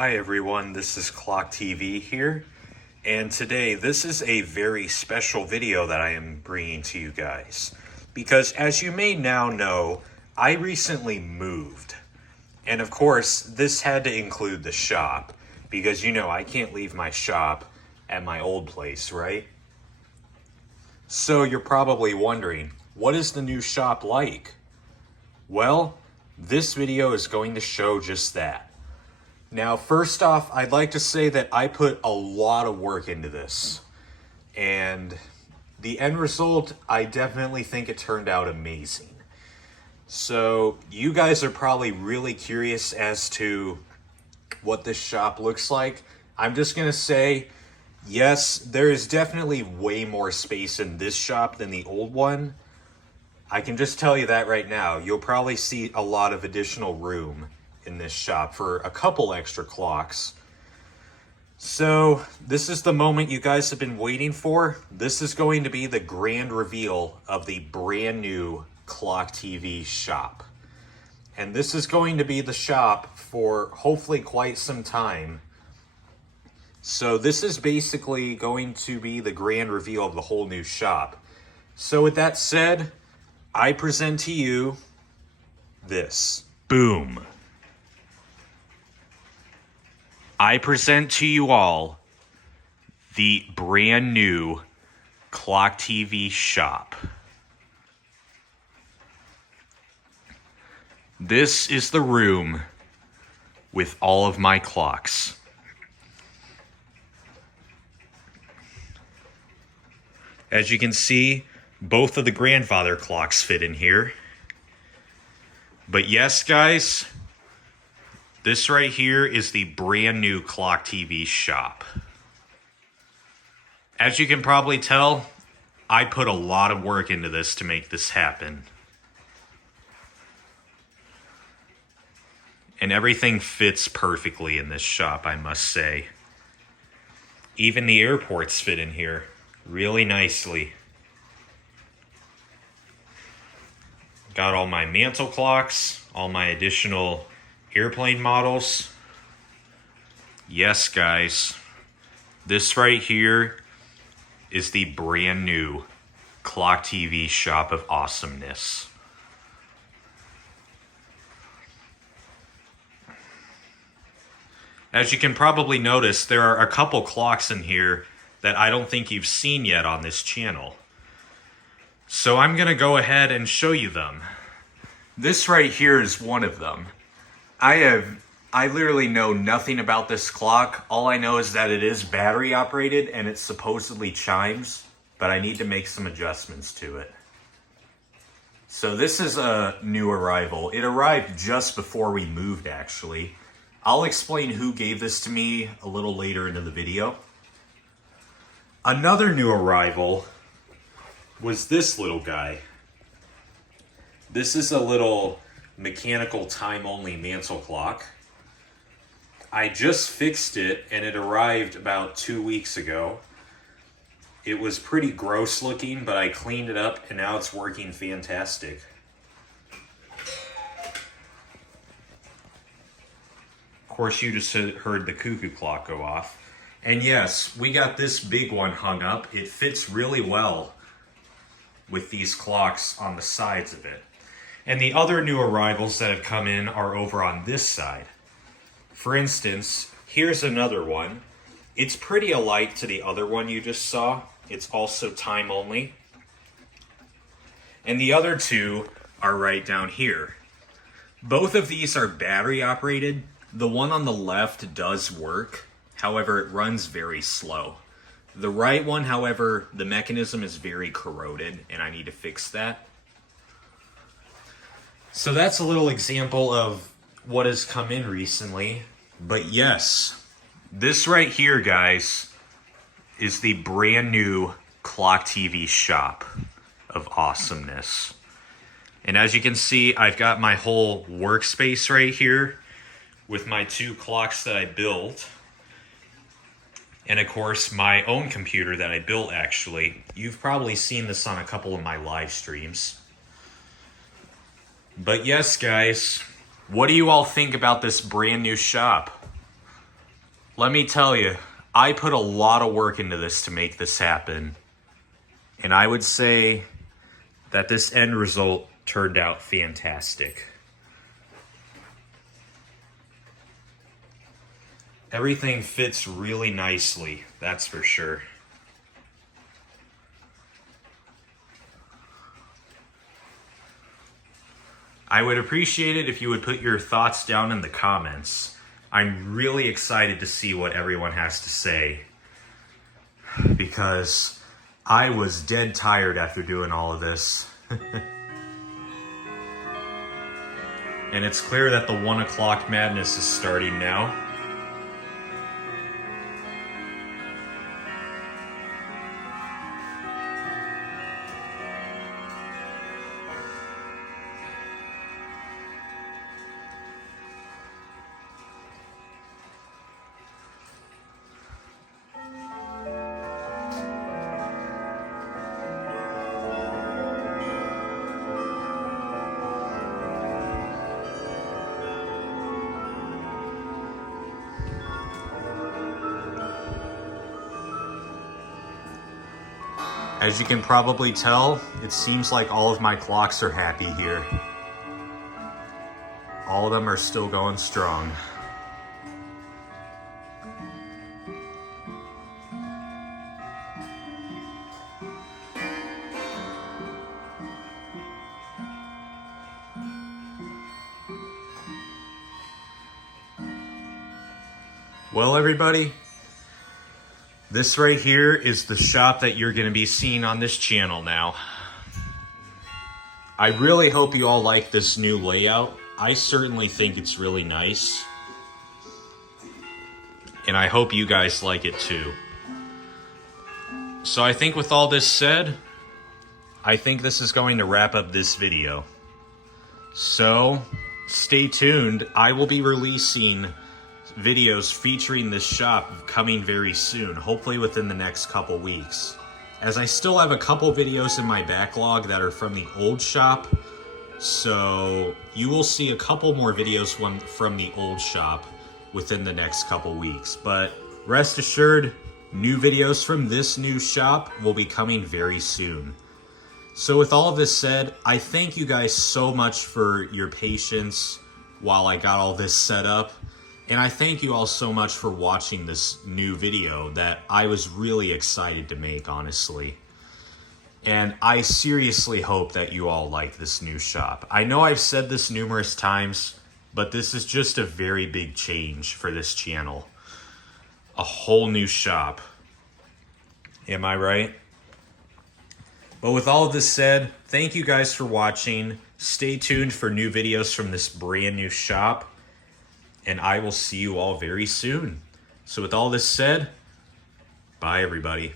Hi everyone, this is Clock TV here, and today this is a very special video that I am bringing to you guys. Because as you may now know, I recently moved. And of course, this had to include the shop, because you know I can't leave my shop at my old place, right? So you're probably wondering, what is the new shop like? Well, this video is going to show just that. Now, first off, I'd like to say that I put a lot of work into this. And the end result, I definitely think it turned out amazing. So, you guys are probably really curious as to what this shop looks like. I'm just going to say, yes, there is definitely way more space in this shop than the old one. I can just tell you that right now. You'll probably see a lot of additional room in this shop for a couple extra clocks. So this is the moment you guys have been waiting for. This is going to be the grand reveal of the brand new Clock TV shop. And this is going to be the shop for hopefully quite some time. So this is basically going to be the grand reveal of the whole new shop. So with that said, I present to you this. Boom. I present to you all the brand new Clock TV shop. This is the room with all of my clocks. As you can see, both of the grandfather clocks fit in here. But yes, guys, this right here is the brand new Clock TV shop. As you can probably tell, I put a lot of work into this to make this happen. And everything fits perfectly in this shop, I must say. Even the airports fit in here really nicely. Got all my mantle clocks, all my additional airplane models. Yes, guys, this right here is the brand new Clock TV shop of awesomeness. As you can probably notice, there are a couple clocks in here that I don't think you've seen yet on this channel. So I'm going to go ahead and show you them. This right here is one of them. I literally know nothing about this clock. All I know is that it is battery operated and it supposedly chimes, but I need to make some adjustments to it. So this is a new arrival. It arrived just before we moved, actually. I'll explain who gave this to me a little later into the video. Another new arrival was this little guy. This is a little mechanical time-only mantle clock. I just fixed it and it arrived about 2 weeks ago. It was pretty gross looking, but I cleaned it up and now it's working fantastic. Of course, you just heard the cuckoo clock go off. And yes, we got this big one hung up. It fits really well with these clocks on the sides of it. And the other new arrivals that have come in are over on this side. For instance, here's another one. It's pretty alike to the other one you just saw. It's also time only. And the other two are right down here. Both of these are battery operated. The one on the left does work. However, it runs very slow. The right one, however, the mechanism is very corroded and I need to fix that. So that's a little example of what has come in recently. But yes, this right here, guys, is the brand new Clock TV shop of awesomeness. And as you can see, I've got my whole workspace right here with my two clocks that I built. And of course, my own computer that I built, actually. You've probably seen this on a couple of my live streams. But yes, guys, what do you all think about this brand new shop? let me tell you, I put a lot of work into this to make this happen. And I would say that this end result turned out fantastic. Everything fits really nicely, that's for sure. I would appreciate it if you would put your thoughts down in the comments. I'm really excited to see what everyone has to say, because I was dead tired after doing all of this. And it's clear that the 1 o'clock madness is starting now. As you can probably tell, it seems like all of my clocks are happy here. All of them are still going strong. Well, everybody, this right here is the shop that you're going to be seeing on this channel now. I really hope you all like this new layout. I certainly think it's really nice. And I hope you guys like it too. So I think with all this said, I think this is going to wrap up this video. So stay tuned. I will be releasing videos featuring this shop coming very soon, hopefully within the next couple weeks, as I still have a couple videos in my backlog that are from the old shop, so you will see a couple more videos from the old shop within the next couple weeks. But rest assured, new videos from this new shop will be coming very soon. So with all of this said, I thank you guys so much for your patience while I got all this set up. And I thank you all so much for watching this new video that I was really excited to make, honestly. And I seriously hope that you all like this new shop. I know I've said this numerous times, but this is just a very big change for this channel. A whole new shop. Am I right? But with all of this said, thank you guys for watching. Stay tuned for new videos from this brand new shop. And I will see you all very soon. So with all this said, bye everybody.